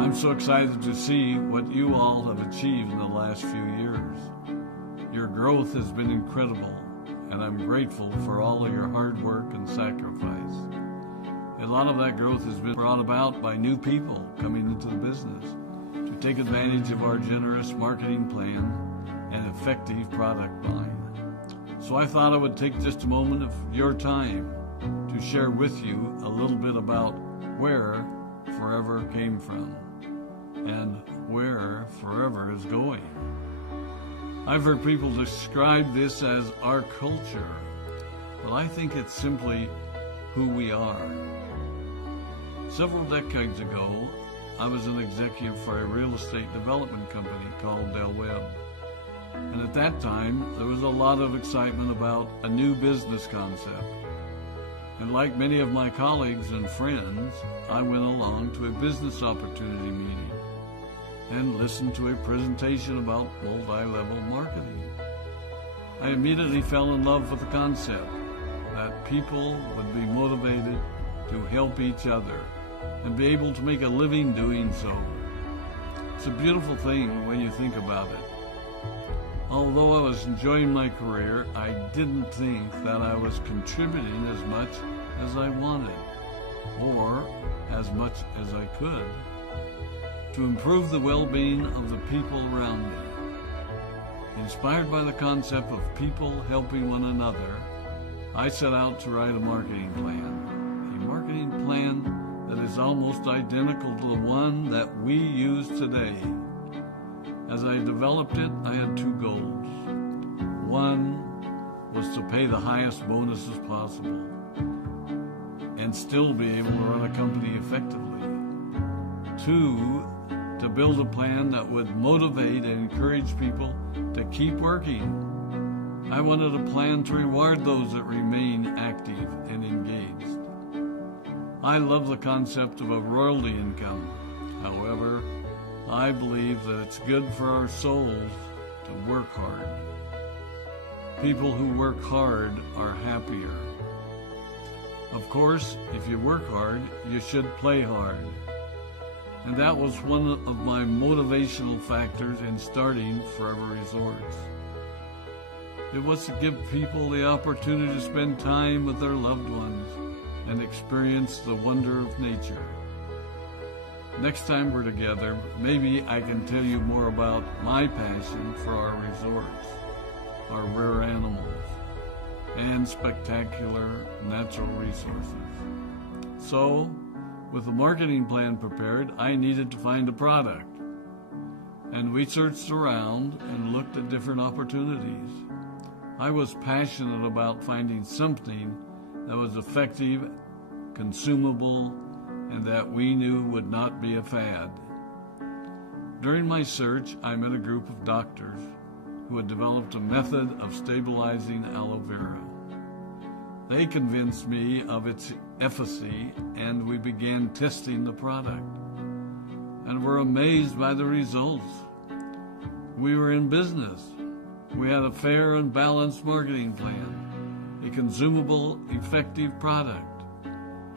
I'm so excited to see what you all have achieved in the last few years. Your growth has been incredible, and I'm grateful for all of your hard work and sacrifice. A lot of that growth has been brought about by new people coming into the business to take advantage of our generous marketing plan and effective product line. So I thought I would take just a moment of your time to share with you a little bit about where Forever came from and where Forever is going. I've heard people describe this as our culture, but I think it's simply who we are. Several decades ago, I was an executive for a real estate development company called Del Webb. And at that time, there was a lot of excitement about a new business concept. And like many of my colleagues and friends, I went along to a business opportunity meeting and listened to a presentation about multi-level marketing. I immediately fell in love with the concept that people would be motivated to help each other and be able to make a living doing so. It's a beautiful thing when you think about it. Although I was enjoying my career, I didn't think that I was contributing as much as I wanted, or as much as I could, to improve the well-being of the people around me. Inspired by the concept of people helping one another, I set out to write a marketing plan that is almost identical to the one that we use today. As I developed it, I had two goals. One was to pay the highest bonuses possible and still be able to run a company effectively. Two, to build a plan that would motivate and encourage people to keep working. I wanted a plan to reward those that remain active and engaged. I love the concept of a royalty income. However, I believe that it's good for our souls to work hard. People who work hard are happier. Of course, if you work hard, you should play hard. And that was one of my motivational factors in starting Forever Resorts. It was to give people the opportunity to spend time with their loved ones and experience the wonder of nature. Next time we're together, maybe I can tell you more about my passion for our resorts, our rare animals, and spectacular natural resources. So, with the marketing plan prepared, I needed to find a product. And we searched around and looked at different opportunities. I was passionate about finding something that was effective, consumable, and that we knew would not be a fad. During my search, I met a group of doctors who had developed a method of stabilizing aloe vera. They convinced me of its efficacy, and we began testing the product, and were amazed by the results. We were in business. We had a fair and balanced marketing plan, a consumable, effective product,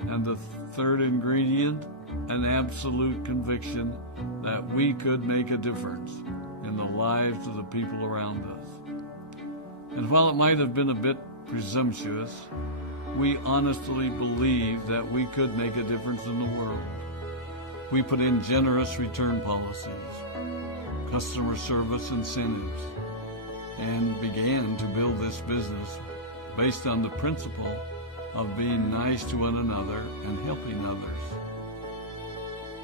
and the third ingredient, an absolute conviction that we could make a difference in the lives of the people around us. And while it might have been a bit presumptuous, we honestly believed that we could make a difference in the world. We put in generous return policies, customer service incentives, and began to build this business based on the principle of being nice to one another and helping others.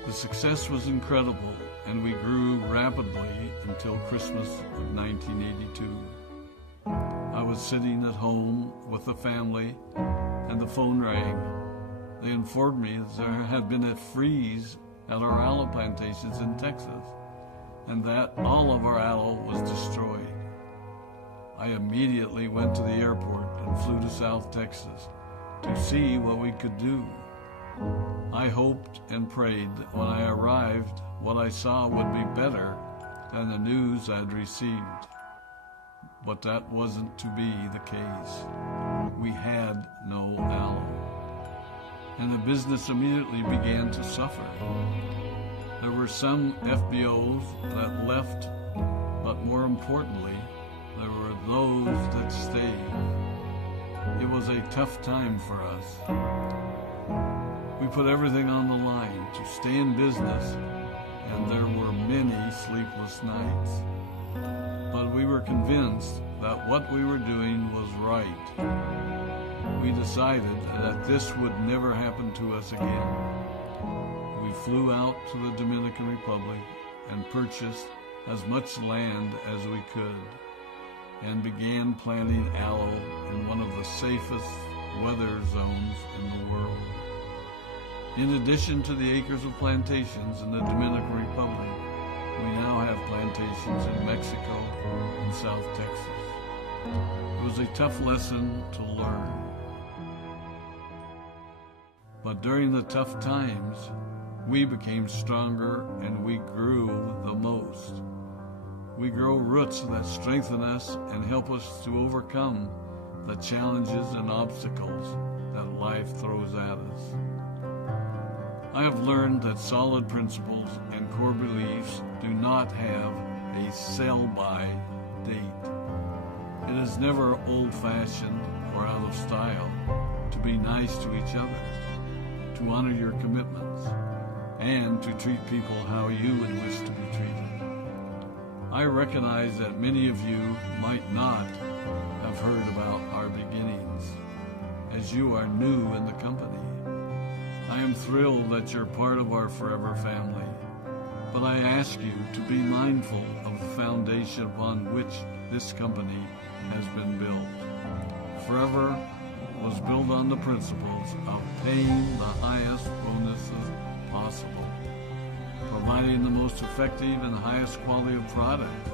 The success was incredible, and we grew rapidly until Christmas of 1982. I was sitting at home with the family, and the phone rang. They informed me that there had been a freeze at our aloe plantations in Texas, and that all of our aloe was destroyed. I immediately went to the airport and flew to South Texas to see what we could do. I hoped and prayed that when I arrived, what I saw would be better than the news I'd received. But that wasn't to be the case. We had no aloe, and the business immediately began to suffer. There were some FBOs that left, but more importantly, there were those that stayed. It was a tough time for us. We put everything on the line to stay in business, and there were many sleepless nights. But we were convinced that what we were doing was right. We decided that this would never happen to us again. We flew out to the Dominican Republic and purchased as much land as we could, and began planting aloe in one of the safest weather zones in the world. In addition to the acres of plantations in the Dominican Republic, we now have plantations in Mexico and South Texas. It was a tough lesson to learn. But during the tough times, we became stronger and we grew the most. We grow roots that strengthen us and help us to overcome the challenges and obstacles that life throws at us. I have learned that solid principles and core beliefs do not have a sell-by date. It is never old-fashioned or out of style to be nice to each other, to honor your commitments, and to treat people how you would wish to be treated. I recognize that many of you might not have heard about our beginnings, as you are new in the company. I am thrilled that you're part of our forever family, but I ask you to be mindful of the foundation upon which this company has been built. Forever was built on the principles of paying the highest bonuses possible, providing the most effective and highest quality of product,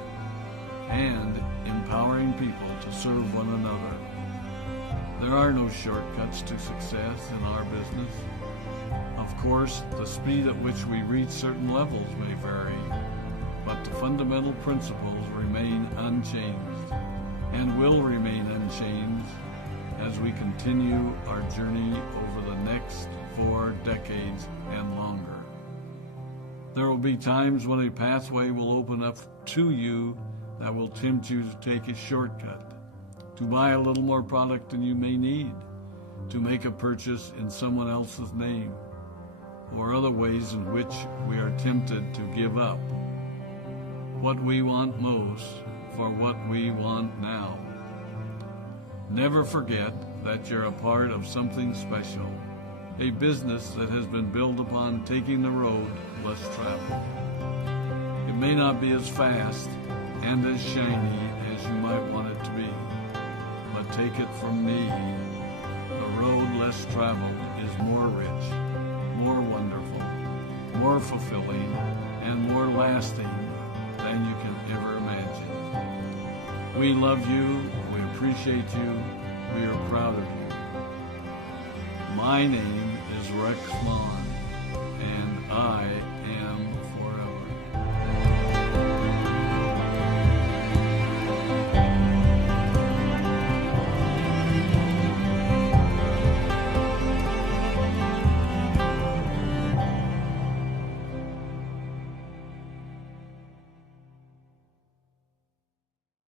and empowering people to serve one another. There are no shortcuts to success in our business. Of course, the speed at which we reach certain levels may vary, but the fundamental principles remain unchanged and will remain unchanged as we continue our journey over the next 4 decades and longer. There will be times when a pathway will open up to you that will tempt you to take a shortcut, to buy a little more product than you may need, to make a purchase in someone else's name, or other ways in which we are tempted to give up what we want most for what we want now. Never forget that you're a part of something special, a business that has been built upon taking the road less traveled. It may not be as fast and as shiny as you might want it to be, but take it from me, the road less traveled is more rich, more wonderful, more fulfilling, and more lasting than you can ever imagine. We love you, we appreciate you, we are proud of you. My name is Rex, and I am